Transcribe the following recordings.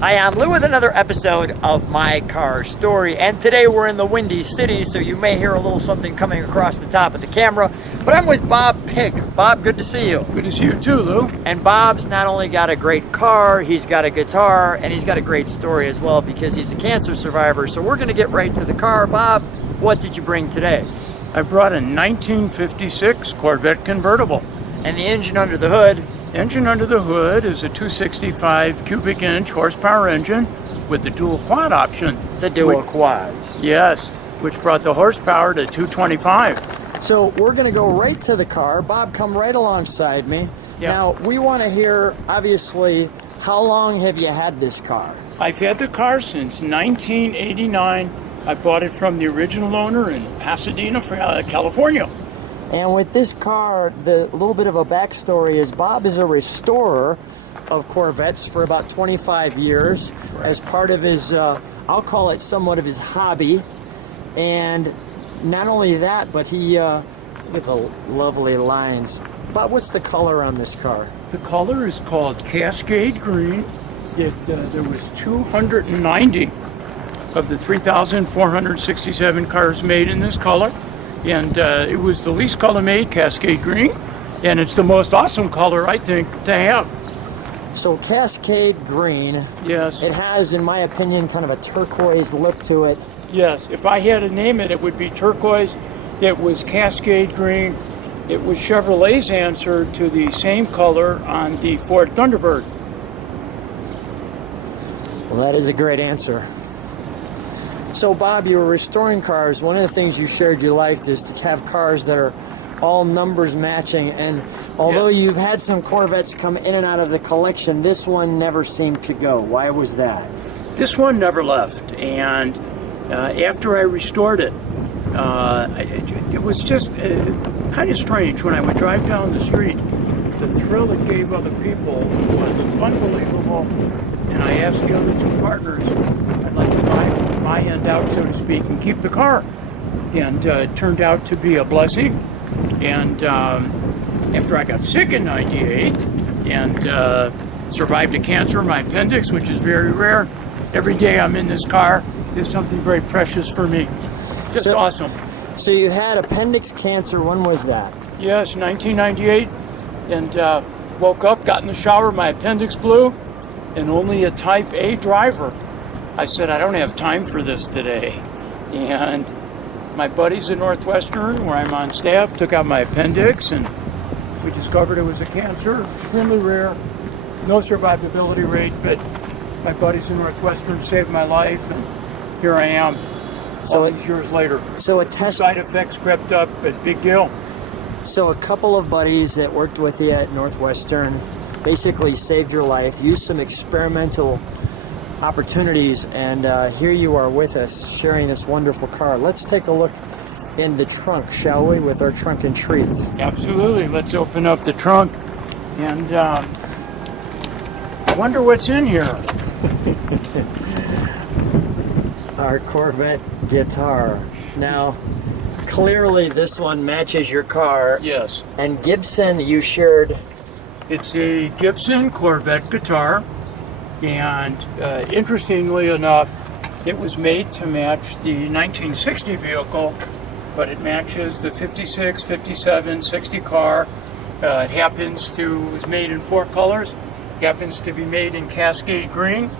Hi, I'm Lou with another episode of My Car Story, and today we're in the Windy City, so you may hear a little something coming across the top of the camera, but I'm with Bob Pick. Bob, good to see you. Good to see you too, Lou. And Bob's not only got a great car, he's got a guitar, and he's got a great story as well because he's a cancer survivor, so we're going to get right to the car. Bob, what did you bring today? I brought a 1956 Corvette convertible. And the engine under the hood? Engine under the hood is a 265 cubic inch horsepower engine with the dual quad option. The dual quads. Yes, which brought the horsepower to 225. So we're going to go right to the car. Bob, come right alongside me. Yeah. Now, we want to hear, obviously, how long have you had this car? I've had the car since 1989. I bought it from the original owner in Pasadena, California. And with this car, the little bit of a backstory is Bob is a restorer of Corvettes for about 25 years as part of his, I'll call it somewhat of his hobby. And not only that, but he, look at the lovely lines. Bob, what's the color on this car? The color is called Cascade Green. There was 290 of the 3,467 cars made in this color. And it was the least color made, Cascade Green, and it's the most awesome color, I think, to have. So Cascade Green, yes, it has, in my opinion, kind of a turquoise look to it. Yes, if I had to name it, it would be turquoise. It was Cascade Green. It was Chevrolet's answer to the same color on the Ford Thunderbird. Well, that is a great answer. So, Bob, you were restoring cars. One of the things you shared you liked is to have cars that are all numbers matching. And although you've had some Corvettes come in and out of the collection, this one never seemed to go. Why was that? This one never left. And after I restored it, it was just kind of strange when I would drive down the street. The thrill it gave other people was unbelievable. And I asked the other two partners, I'd like to buy my end out, so to speak, and keep the car. And it turned out to be a blessing. And after I got sick in '98 and survived a cancer in my appendix, which is very rare, every day I'm in this car is something very precious for me. Just awesome. So you had appendix cancer. When was that? Yes, 1998. And woke up, got in the shower, my appendix blew, and only a type A driver. I said, I don't have time for this today. And my buddies at Northwestern, where I'm on staff, took out my appendix, and we discovered it was a cancer, extremely rare, no survivability rate, but my buddies at Northwestern saved my life, and here I am, all these years later. So a test... Side effects crept up, but big deal. So a couple of buddies that worked with you at Northwestern basically saved your life, used some experimental opportunities, and here you are with us sharing this wonderful car. Let's take a look in the trunk, shall we, with our trunk and treats. Absolutely. Let's open up the trunk and wonder what's in here. Our Corvette guitar. Now, clearly this one matches your car. Yes. And Gibson, you shared. It's a Gibson Corvette guitar. And interestingly enough, it was made to match the 1960 vehicle, but it matches the 56, 57, 60 car. It was made in 4 colors, happens to be made in Cascade Green.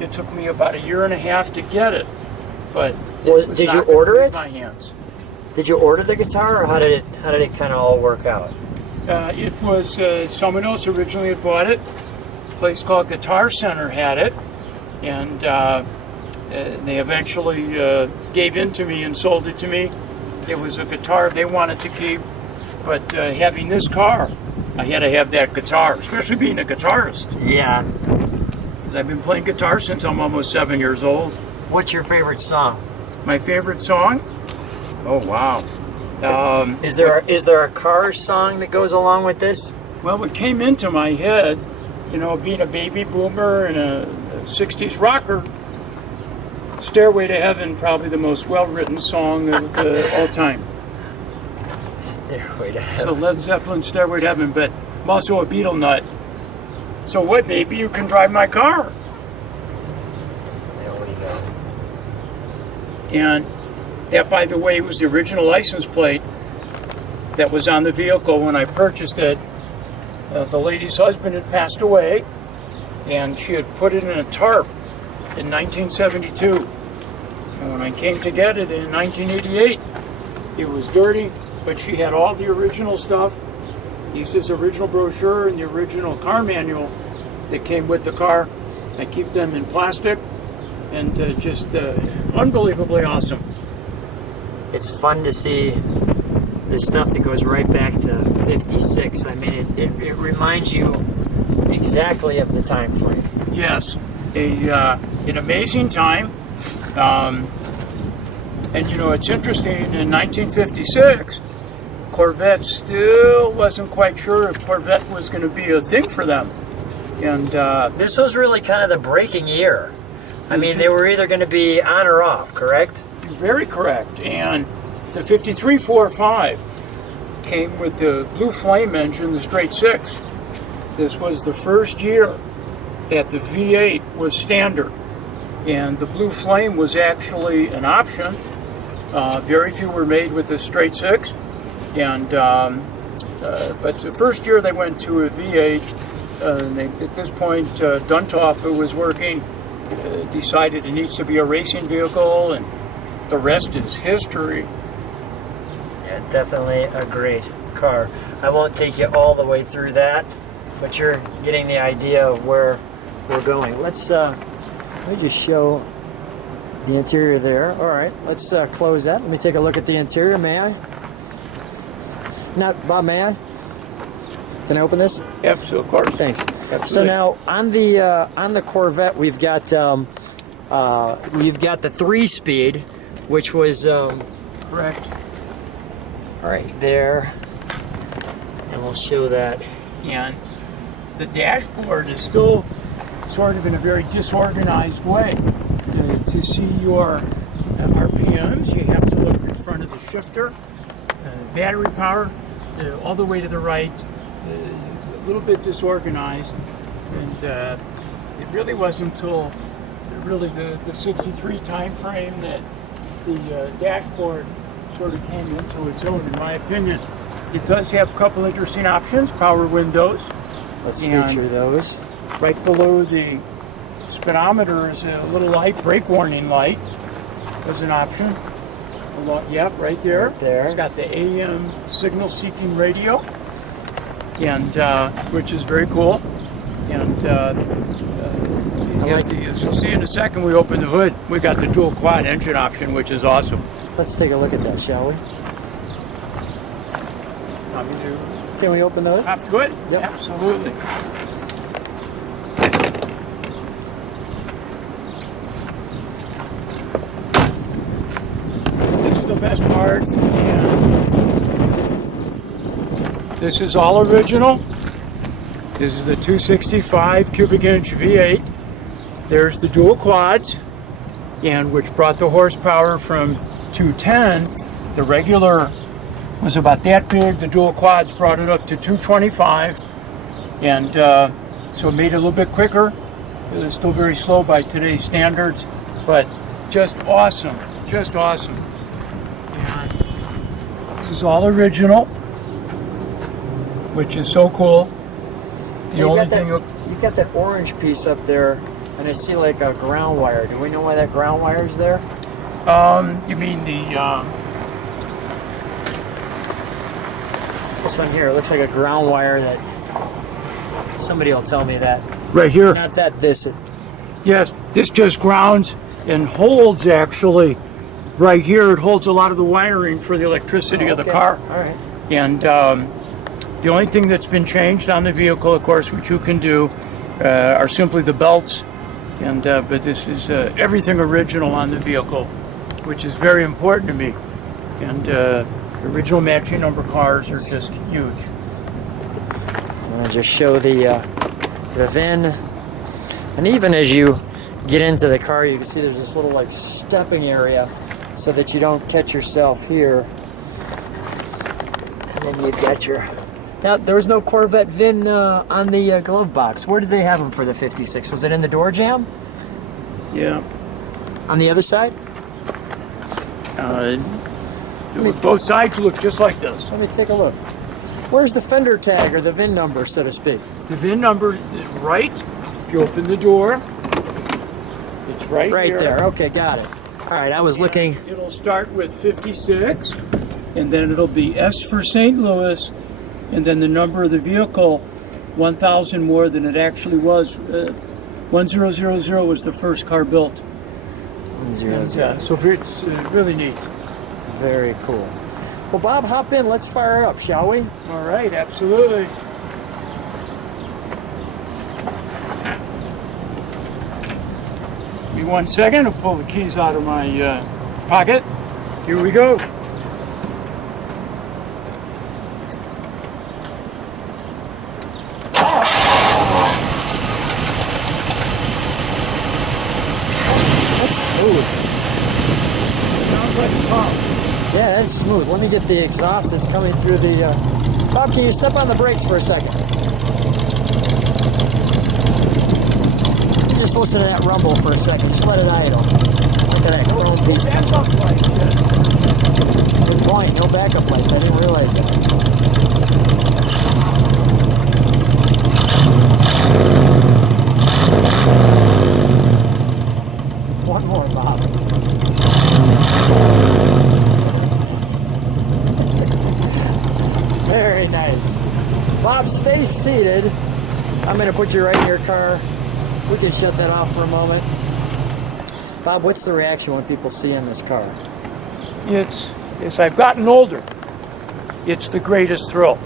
It took me about a year and a half to get it, but did you order it? My hands. Did you order the guitar, or how did it kind of all work out? It was someone else originally had bought it. Place called Guitar Center had it, and they eventually gave in to me and sold it to me. It was a guitar they wanted to keep, but having this car, I had to have that guitar, especially being a guitarist. Yeah. I've been playing guitar since I'm almost 7 years old. What's your favorite song? My favorite song? Oh, wow. Is there a car song that goes along with this? Well, what came into my head, being a baby boomer and a 60s rocker, Stairway to Heaven, probably the most well-written song of all time. Stairway to Heaven. So Led Zeppelin, Stairway to Heaven, but I'm also a Beatle nut. So what, maybe you can drive my car? And that, by the way, was the original license plate that was on the vehicle when I purchased it. The lady's husband had passed away, and she had put it in a tarp in 1972. And when I came to get it in 1988, it was dirty, but she had all the original stuff. Here's his original brochure and the original car manual that came with the car. I keep them in plastic, and just unbelievably awesome. It's fun to see the stuff that goes right back to 56. I mean, it reminds you exactly of the time frame. Yes, an amazing time. And you know, it's interesting, in 1956, Corvette still wasn't quite sure if Corvette was going to be a thing for them. And this was really kind of the breaking year. I mean, they were either going to be on or off, correct? Very correct. And the 5345 came with the Blue Flame engine, the straight six. This was the first year that the V8 was standard, and the Blue Flame was actually an option. Very few were made with the straight six, and but the first year they went to a V8. At this point, Duntoff, who was working, decided it needs to be a racing vehicle, and the rest is history. Yeah, definitely a great car. I won't take you all the way through that, but you're getting the idea of where we're going. Let me just show the interior there. All right, let's close that. Let me take a look at the interior. May I? Bob, may I? Can I open this? Absolutely, of course. Thanks. Absolutely. So now on the Corvette, we've got the 3-speed, which was Correct. right there, and we'll show that. And the dashboard is still sort of in a very disorganized way. To see your RPMs, you have to look in front of the shifter. Battery power, all the way to the right, a little bit disorganized. And it really wasn't until really the 63 time frame that the dashboard sort of came into its own, in my opinion. It does have a couple interesting options: power windows. Let's feature those. Right below the speedometer is a little light, brake warning light as an option. Yep, right there. Right there. It's got the AM signal seeking radio, and which is very cool. And as you'll see in a second, we open the hood. We got the dual quad engine option, which is awesome. Let's take a look at that, shall we? Want me to Can we open the hood? hop to it? Yep. Absolutely. This is the best part. And this is all original. This is the 265 cubic inch V8. There's the dual quads, and which brought the horsepower from 210. The regular was about that big. The dual quads brought it up to 225, and so it made it a little bit quicker. It was still very slow by today's standards, but just awesome, just awesome. And this is all original, which is so cool. The only thing you've got that orange piece up there, and I see like a ground wire. Do we know why that ground wire is there? You mean the This one here, it looks like a ground wire that somebody will tell me that. right here? Not that this. Yes, this just grounds and holds, actually right here. It holds a lot of the wiring for the electricity of the car. All right. And the only thing that's been changed on the vehicle, of course, which you can do, are simply the belts. And but this is everything original on the vehicle, which is very important to me. And original matching number cars are just huge. I'm gonna just show the VIN, and even as you get into the car, you can see there's this little like stepping area, so that you don't catch yourself here. And then you've got your. Now there was no Corvette VIN on the glove box. Where did they have them for the 56? Was it in the door jamb? Yeah. On the other side? Both sides look just like this. Let me take a look. Where's the fender tag or the VIN number, so to speak? The VIN number is right. If you open the door, it's right Right here. there. Okay, got it. All right, I was looking. It'll start with 56, and then it'll be S for St. Louis, and then the number of the vehicle, 1,000 more than it actually was. 1000 was the first car built. 100. So it's really neat. Very cool. Well, Bob, hop in. Let's fire up, shall we? All right, absolutely. Give me 1 second. I'll pull the keys out of my pocket. Here we go. That's smooth. Sounds like a pump. Yeah, that's smooth. Let me get the exhaust that's coming through the... Bob, can you step on the brakes for a second? Just listen to that rumble for a second. Just let it idle. Look at that chrome piece. Backup light. Good point. No backup lights. I didn't realize that. One more, Bob. Very nice. Bob, stay seated. I'm going to put you right in your car. We can shut that off for a moment. Bob, what's the reaction when people see in this car? It's as I've gotten older, it's the greatest thrill.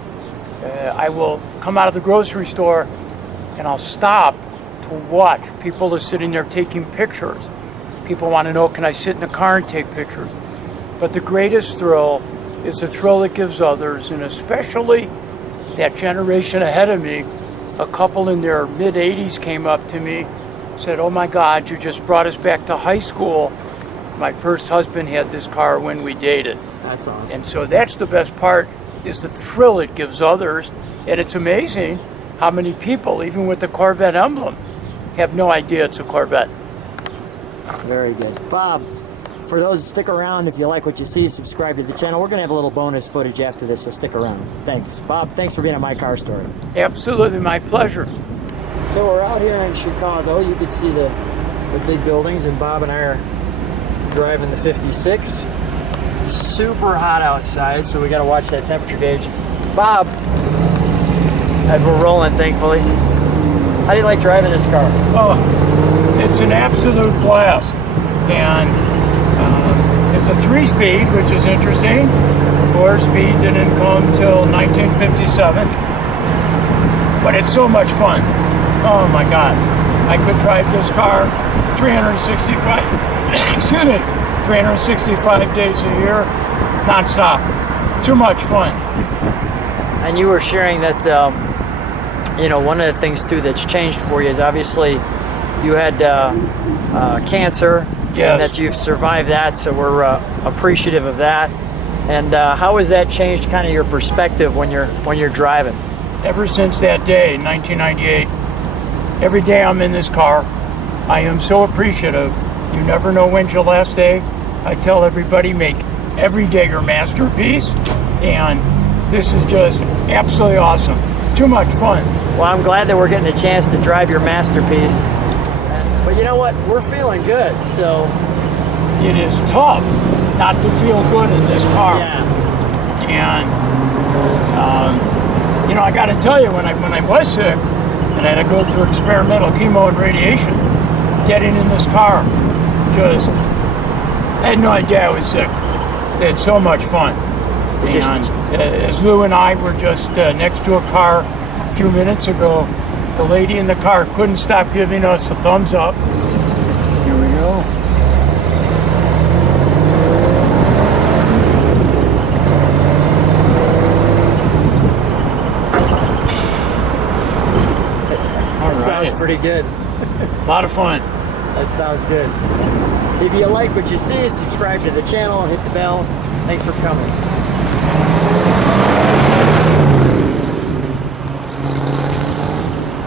I will come out of the grocery store and I'll stop to watch. People are sitting there taking pictures. People want to know, can I sit in the car and take pictures? But the greatest thrill is the thrill it gives others, and especially that generation ahead of me. A couple in their mid-80s came up to me, said, "Oh my God, you just brought us back to high school. My first husband had this car when we dated." That's awesome. And so that's the best part, is the thrill it gives others. And it's amazing how many people, even with the Corvette emblem, have no idea it's a Corvette. Very good. Bob, for those, stick around. If you like what you see, subscribe to the channel. We're going to have a little bonus footage after this, so stick around. Thanks. Bob, thanks for being on My Car Story. Absolutely, my pleasure. So we're out here in Chicago. You can see the big buildings, and Bob and I are driving the 56. Super hot outside, so we got to watch that temperature gauge. Bob, as we're rolling, thankfully, how do you like driving this car? Oh, it's an absolute blast. And it's a 3-speed, which is interesting. 4-speed didn't come till 1957. But it's so much fun. Oh my God. I could drive this car 365, excuse me, 365 days a year, nonstop. Too much fun. And you were sharing that, you know, one of the things too that's changed for you is obviously you had cancer. Yes. And that you've survived that, so we're appreciative of that. And how has that changed kind of your perspective when you're driving? Ever since that day, 1998, every day I'm in this car, I am so appreciative. You never know when's your last day. I tell everybody, make every day your masterpiece, and this is just absolutely awesome. Too much fun. Well, I'm glad that we're getting a chance to drive your masterpiece. But you know what? We're feeling good, so... It is tough not to feel good in this car. Yeah. And, you know, I got to tell you, when I was sick, and I had to go through experimental chemo and radiation, getting in this car, just... I had no idea I was sick. They had so much fun. And as Lou and I were just next to a car a few minutes ago, the lady in the car couldn't stop giving us a thumbs up. Here we go. That sounds pretty good. A lot of fun. That sounds good. If you like what you see, subscribe to the channel, hit the bell. Thanks for coming.